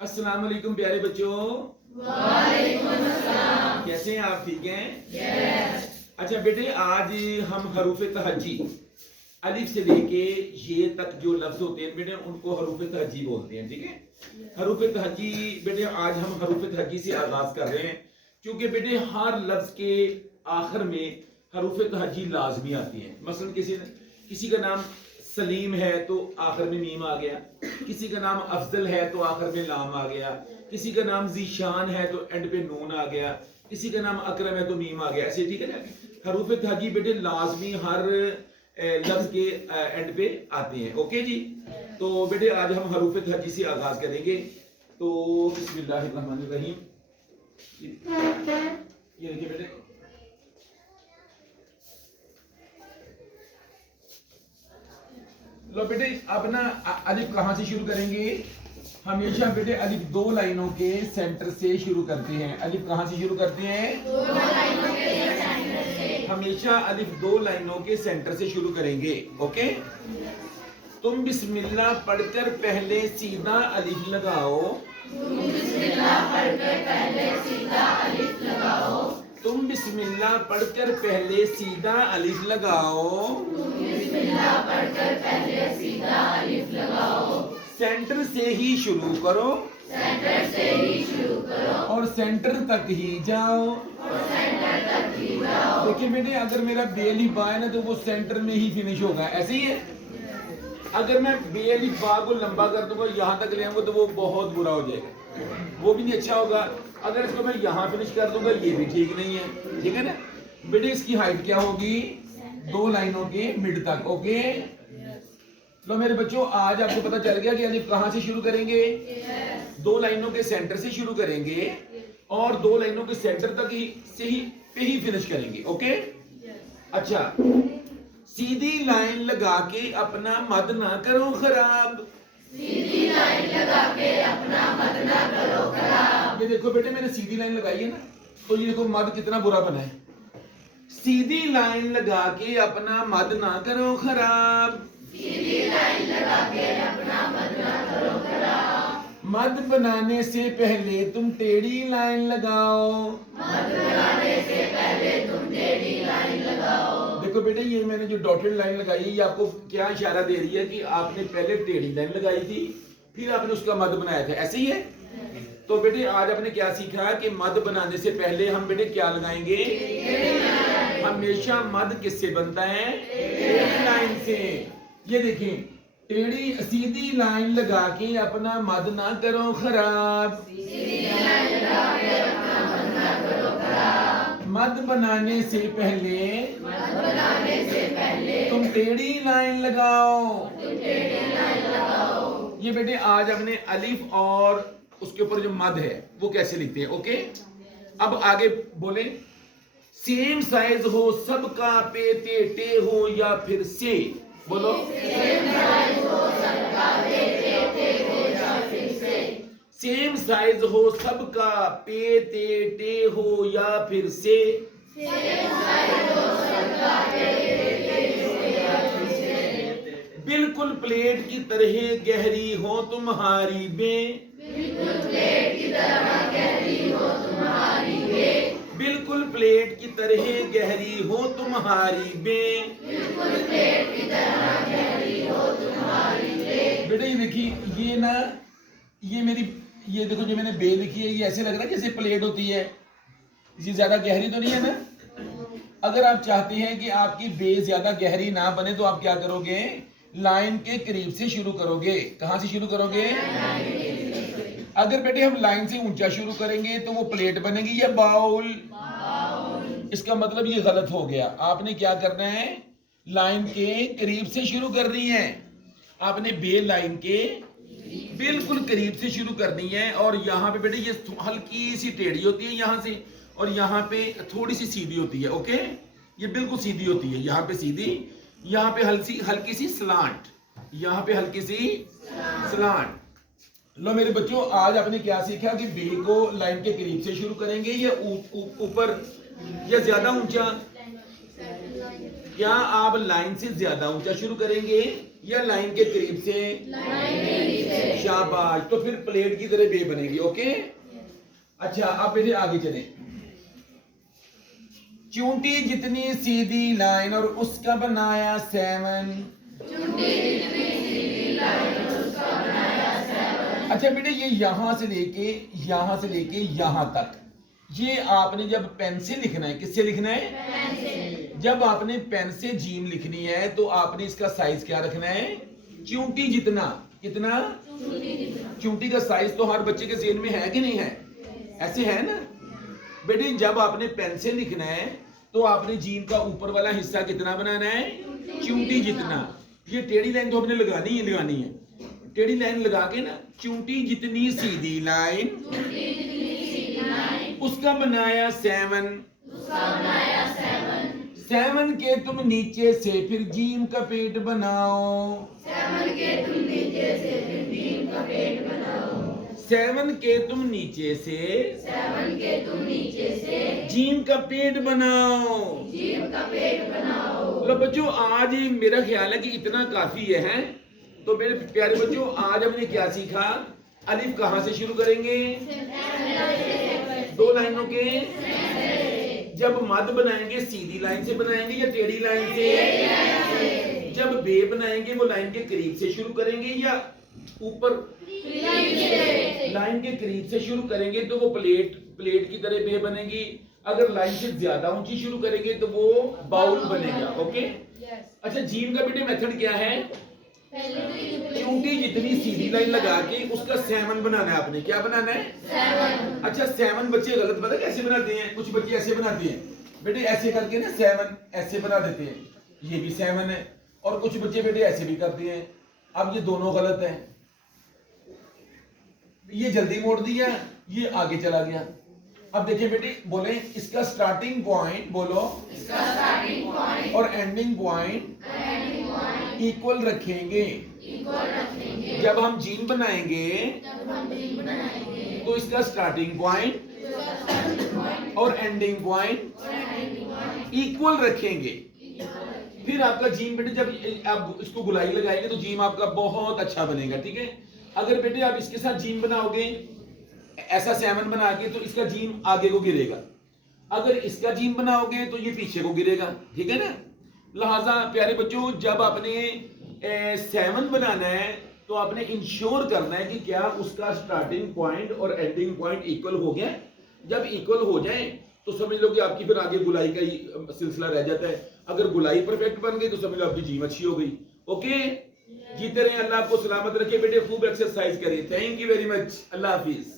अस्सलाम वालेकुम प्यारे बच्चों। वालेकुम अस्सलाम। कैसे हैं आप? ठीक हैं? यस। अच्छा बेटे, आज हम हरूफ तहज्जी अलिफ से लेके ये तक जो लफ्ज होते हैं बेटे उनको हरूफ तहज्जी बोलते हैं। ठीक है, हरूफ तहज्जी बेटे आज हम हरूफ तहज्जी से आगाज कर रहे हैं क्योंकि बेटे हर लफ्ज के आखिर में हरूफ तहज्जी लाजमी आती हैं। मसलन किसी का नाम सलीम है तो आखिर में मीम आ गया, किसी का नाम अफजल है तो आखिर में लाम आ गया, किसी का नाम जीशान है तो एंड पे नून आ गया, किसी का नाम अकरम है तो मीम आ गया, ऐसे। ठीक है ना, हरूफ तहज्जी बेटे लाजमी हर लफ्ज के एंड पे आते हैं। ओके जी, तो बेटे आज हम हरूफ तहज्जी से आगाज करेंगे। तो बिस्मिल्लाहिर्रहमानिर्रहीम। ये देखिए बेटे, लो बेटे अब ना अलिफ कहां से शुरू करेंगे? हमेशा बेटे अलिफ दो लाइनों के सेंटर से शुरू करते हैं। अलिफ कहां से शुरू करते हैं? दो लाइनों के सेंटर से। हमेशा अलिफ दो लाइनों के सेंटर से शुरू करेंगे। ओके, तुम बिस्मिल्लाह पढ़कर पहले सीधा अलिफ लगाओ। तुम बिस्मिल्लाह पढ़कर पहले सीधा अलिफ लगाओ। तुम बिस्मिल्लाह पढ़कर पहले सीधा अलिफ लगाओ। तुम बिस्मिल्लाह पढ़कर पहले सीधा अलिफ लगाओ। सेंटर से ही शुरू करो सेंटर से ही शुरू करो और सेंटर तक ही जाओ। और सेंटर तक ही जाओ। देखिए बेटे, अगर मेरा बेअलिफ बा है ना तो वो सेंटर में ही फिनिश होगा, ऐसे ही है। अगर मैं बेअलिफ बा को लंबा कर दूंगा, यहाँ तक ले आऊंगा तो वो बहुत बुरा हो जाएगा, वो भी नहीं अच्छा होगा। अगर इसको मैं यहाँ फिनिश कर दूंगा ये भी ठीक नहीं है। ठीक है ना बेटे, इसकी हाइट क्या होगी? दो लाइनों के मिड तक। ओके, लो मेरे बच्चों, आज आपको पता चल गया कि अलिफ कहाँ से शुरू करेंगे? दो लाइनों के सेंटर से शुरू करेंगे और दो लाइनों के सेंटर तक ही पे ही फिनिश करेंगे। ओके, अच्छा, सीधी लाइन लगा के अपना मद ना करो खराब। सीधी लाइन लगा के अपना मद ना करो खराब। ये देखो बेटे, मैंने सीधी लाइन लगाई है ना, तो ये देखो मद कितना बुरा बना है। सीधी लाइन लगा के अपना मद ना करो खराब। सीधी लाइन लगा के अपना मद ना करो खराब। मद बनाने से पहले तुम टेढ़ी लाइन लगाओ। मद बनाने से पहले तुम टेढ़ी लाइन लगाओ। देखो बेटे, ये मैंने जो डॉटेड लाइन लगाई है ये आपको क्या इशारा दे रही है कि आपने पहले टेढ़ी लाइन लगाई थी, फिर आपने उसका मद बनाया था, ऐसे ही है। तो बेटे आज आपने क्या सीखा कि मद बनाने से पहले हम बेटे क्या लगाएंगे? हमेशा मद किससे बनता है? टेढ़ी लाइन से। ये देखिए, टेढ़ी सीधी लाइन लगा के अपना मद ना करो खराब। सीधी लाइन लगा के अपना मद ना करो खराब। मद बनाने से पहले मद बनाने से पहले तुम टेढ़ी लाइन लगाओ। तुम टेढ़ी लाइन लगाओ। ये बेटे आज हमने अलिफ और उसके ऊपर जो मद है वो कैसे लिखते हैं। ओके, अब आगे बोले, सेम साइज हो सबका, पे ते टे हो या फिर से। बोलो, सेम साइज हो सबका, पे ते टे हो या फिर से। सेम साइज हो सबका, पे ते टे हो या फिर से। सेम साइज हो सबका, पे ते टे हो या फिर से। बिल्कुल प्लेट की तरह गहरी हो तुम्हारी बें। बिल्कुल प्लेट की तरह गहरी हो तुम्हारी बें। बिल्कुल प्लेट की तरह गहरी हो तुम्हारी बें। बिल्कुल प्लेट की तरह गहरी हो तुम्हारी बें। बेटा ये देखिए, ये ना ये मेरी ये देखो जो मैंने बे लिखी है, ये ऐसे लग रहा है जैसे प्लेट होती है, ये ज्यादा गहरी तो नहीं है ना। अगर आप चाहते हैं कि आपकी बे ज्यादा गहरी ना बने तो आप क्या करोगे? लाइन के करीब से शुरू करोगे। कहां से शुरू करोगे? अगर बेटे हम लाइन से ऊंचा शुरू करेंगे तो वो प्लेट बनेगी या बाउल? इसका मतलब ये गलत हो गया। आपने क्या करना है? लाइन के करीब से शुरू करनी है। आपने बे लाइन के बिल्कुल करीब से शुरू करनी है। और यहाँ पे बेटे ये हल्की सी टेढ़ी होती है यहाँ से, और यहाँ पे थोड़ी सी सीधी होती है। ओके, ये बिल्कुल सीधी होती है, यहाँ पे सीधी, यहाँ पे हल्की सी स्लांट, यहाँ पे हल्की सी स्लांट। लो मेरे बच्चों, आज आपने क्या सीखा कि बे को लाइन के करीब से शुरू करेंगे या ऊपर या ज्यादा ऊंचा? क्या आप लाइन से ज्यादा ऊंचा शुरू करेंगे या लाइन के करीब से? शाबाश। तो फिर प्लेट की तरह बे बनेगी। ओके, अच्छा अब मेरे आगे चले। चूंटी जितनी सीधी लाइन और उसका बनाया 7। अच्छा बेटे, ये यहां से लेके यहां तक, ये आपने जब पेन से लिखना है, किससे लिखना है? जब आपने पेन से जीम लिखनी है तो आपने इसका साइज क्या रखना है? चूंटी जितना। कितना? चूंटी का साइज तो हर बच्चे के ज़हन में है कि नहीं है? ऐसे है ना बेटे? जब आपने पेन से लिखना है तो आपने जीम का ऊपर वाला हिस्सा कितना बनाना है? चूंटी जितना। ये टेढ़ी लाइन तो हमने लगानी है। टेढ़ी लाइन लगा के ना, चूंटी जितनी सीधी लाइन उसका बनाया 7। 7 के तुम नीचे से फिर जीम का पेट बनाओ। 7 के तुम नीचे से जीम का पेट बनाओ। लो बच्चों, आज मेरा ख्याल है कि इतना काफी है। तो मेरे प्यारे बच्चों, आज हमने क्या सीखा? अलिफ कहां से शुरू करेंगे? 2 लाइनों के। जब मद बनाएंगे सीधी लाइन से बनाएंगे या टेढ़ी लाइन से? जब बे बनाएंगे वो लाइन के करीब से शुरू करेंगे या ऊपर लाइन के करीब से शुरू करेंगे तो वो प्लेट की तरह बे बनेगी। अगर लाइन से ज्यादा ऊंची शुरू करेंगे तो वो बाउल बनेगा। ओके, अच्छा जीम का बेटे मेथड क्या है? चूंटी जितनी सीधी लाइन लगा के उसका 7 बनाना है आपने। क्या बनाना है? 7। अच्छा 7 बच्चे गलत पता कैसे बनाते हैं? कुछ बच्चे ऐसे बनाते हैं बेटे, ऐसे करके ना 7 ऐसे बना देते हैं, ये भी 7 है। और कुछ बच्चे बेटे ऐसे भी करते हैं। अब ये दोनों गलत है। ये जल्दी मोड़ दिया, ये आगे चला गया। अब देखिए बेटे, बोले इसका स्टार्टिंग पॉइंट, बोलो और एंडिंग पॉइंट इक्वल रखेंगे। जब हम जीम बनाएंगे तो इसका स्टार्टिंग पॉइंट और एंडिंग पॉइंट इक्वल रखेंगे। फिर आपका जीम बेटे, जब आप इसको गुलाई लगाएंगे तो जीम आपका बहुत अच्छा बनेगा। ठीक है, अगर बेटे आप इसके साथ जीम बनाओगे ऐसा 7 बना के तो इसका जीम आगे को गिरेगा। अगर इसका जीम बनाओगे तो ये पीछे को गिरेगा। ठीक है ना? लिहाजा प्यारे बच्चों, जब आपने 7 बनाना है तो आपने इंश्योर करना है कि क्या उसका स्टार्टिंग पॉइंट और एंडिंग पॉइंट इक्वल हो गया। जब इक्वल हो जाए तो समझ लो कि आपकी फिर आगे गुलाई का ही सिलसिला रह जाता है। अगर गुलाई परफेक्ट बन गई तो समझ लो आपकी जीम अच्छी हो गई। ओके, जीते रहे, अल्लाह आपको सलामत रखे बेटे, खूब एक्सरसाइज करें। Thank you very much. Allah Hafiz.